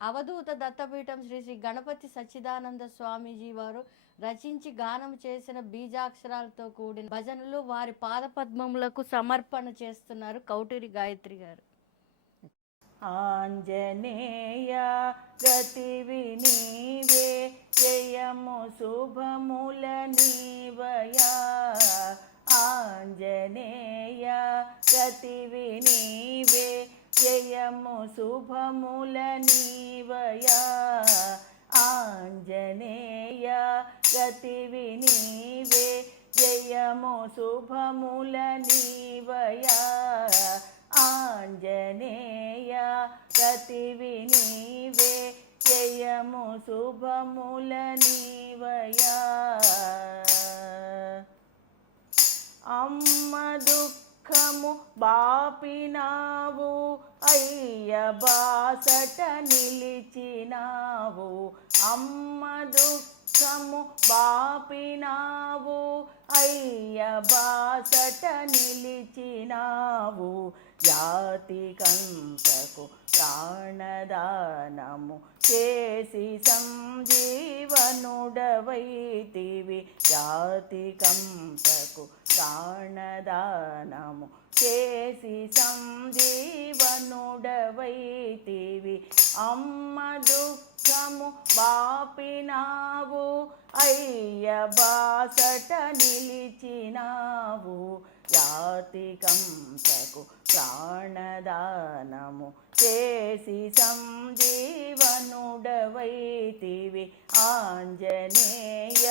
అవధూత దత్తపీఠం శ్రీ శ్రీ గణపతి సచ్చిదానంద స్వామీజీ వారు రచించి గానం చేసిన బీజాక్షరాలతో కూడిన భజనలు వారి పాదపద్మములకు సమర్పణ చేస్తున్నారు కౌటూరి గాయత్రి గారు. ఆంజనేయ గతివి నీవే, జయము శుభముల నీవయా. ఆంజనేయ గతివి నీవే, జయము శుభముల నీవయా. ఆంజనేయ గతివి నీవే, జయము శుభముల నీవయా. ఆంజనేయ గతివి నీవే, జయము శుభముల నీవయా. అమ్మ దుఃఖము బాపినావు, అయ్య బాసట నిలిచినావు. అమ్మ దుఃఖము బాపినావు, అయ్య బాసట నిలిచినావు. జాతికంతకు ప్రాణదానము చేసి సంజీవనుడవైతివి. జాతికంతకు ప్రాణదానము చేసి సంజీవనుడవైతివి. అమ్మ దుఃఖము బాపినావు, అయ్య బాసట నిలిచినావు. జాతికంతకు ప్రాణదానము చేసి సంజీవనుడవైతివి. ఆంజనేయ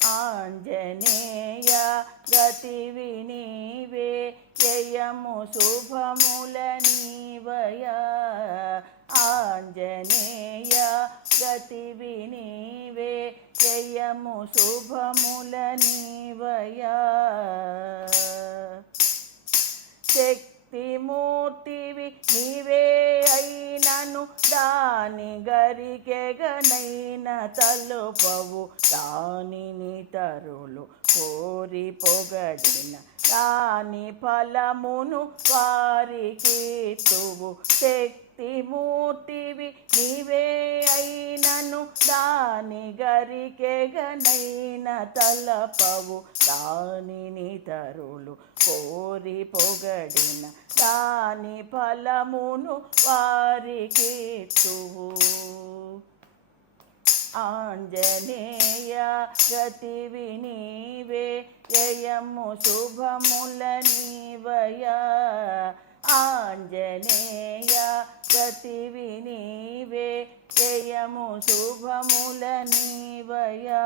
ఆంజనేయ గతివి నీవే, జయము శుభముల నీవయా. ఆంజనేయ గతివి నీవే, జయము శుభముల నీవయా. శక్తిమూర్తివి నీవే అయినను, దాని గరికెగనైన తలుపవు. దానిని తరులు కోరి పొగడిన, దాని ఫలమును వారికి తువు. శక్తిమూర్తివి నీవే అయినను, దాని గరికెగనైన తలపవు. దానిని తరులు కోరి పొగడిన, దాని ఫలమును వారికి తువు. ఆంజనేయ గతివి నీవే, జయము శుభముల నీవయా. ఆంజనేయ గతివి నీవే, జయము శుభముల నీవయా.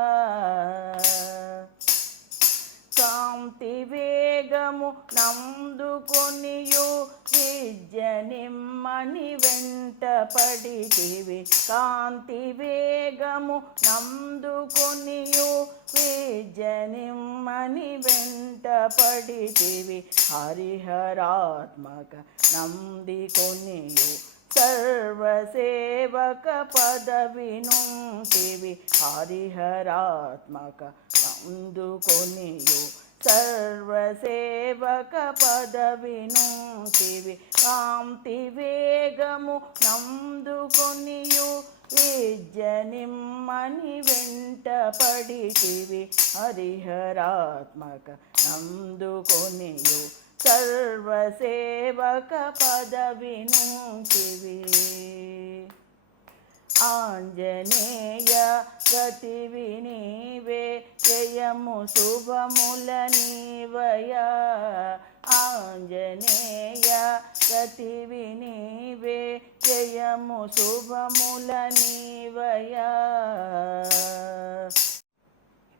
కాంతి వేగము నందుకొనియు, విద్య నిమ్మని వెంట పడితివి. కాంతి వేగము నందుకొనియు, విద్య నిమ్మని వెంట పడితివి. హరిహరాత్మక నంది కొనియు, సర్వసేవక పదవినుంటివి. హరిహరాత్మక నందుకొనియు, సర్వసేవక పదవినుంటివి. కాంతి వేగము నందుకొనియు, విద్య నిమ్మని వెంట పడితివి. హరిహరాత్మక నందుకొనియు, సర్వసేవక పదవినుంటివి. ఆంజనేయ గతివి నీవే, జయము శుభముల నీవయా. ఆంజనేయ గతివి నీవే, జయము శుభముల నీవయా.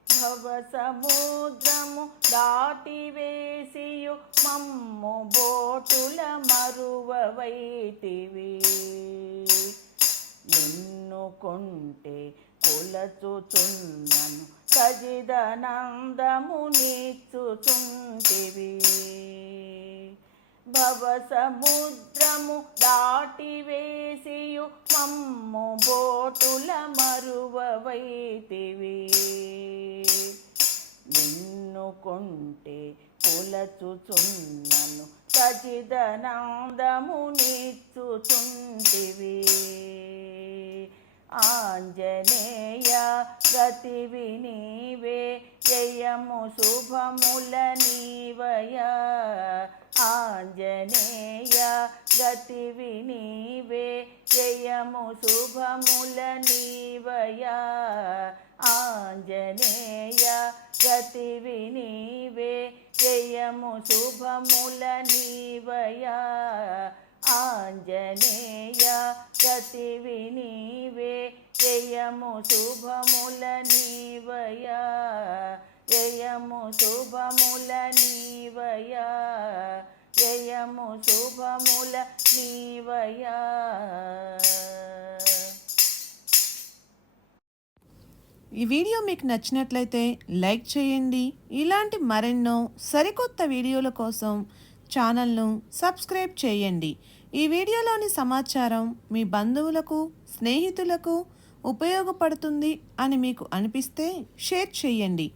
భవ సముద్రము దాటివేసియు, మమ్ము బోటుల మరువవైతివి. నిన్ను కొంటే కొలచుచున్నను, సజిదానందము నీచుచుంటివి. భవ సముద్రము దాటివేసియు, మమ్ము బోటుల మరువవైతివి. నిన్ను కొంటే కొలచుచున్నను, సజిదానందము నీచు చూచుచుంటివి ఆంజనేయ గతివి నీవే జయము శుభముల నీవయా ఆంజనేయ గతివి నీవే జయము శుభముల నీవయా ఆంజనేయ గతివి నీవే జయము శుభముల నీవయా ఆంజనేయ గతివి నీవే జయము శుభముల నీవయా జయము శుభముల నీవయా జయము శుభముల నీవయా. ఈ వీడియో మీకు నచ్చినట్లయితే లైక్ చేయండి. ఇలాంటి మరెన్నో సరికొత్త వీడియోల కోసం ఛానల్ను సబ్స్క్రైబ్ చేయండి. ఈ వీడియోలోని సమాచారం మీ బంధువులకు స్నేహితులకు ఉపయోగపడుతుంది అని మీకు అనిపిస్తే షేర్ చేయండి.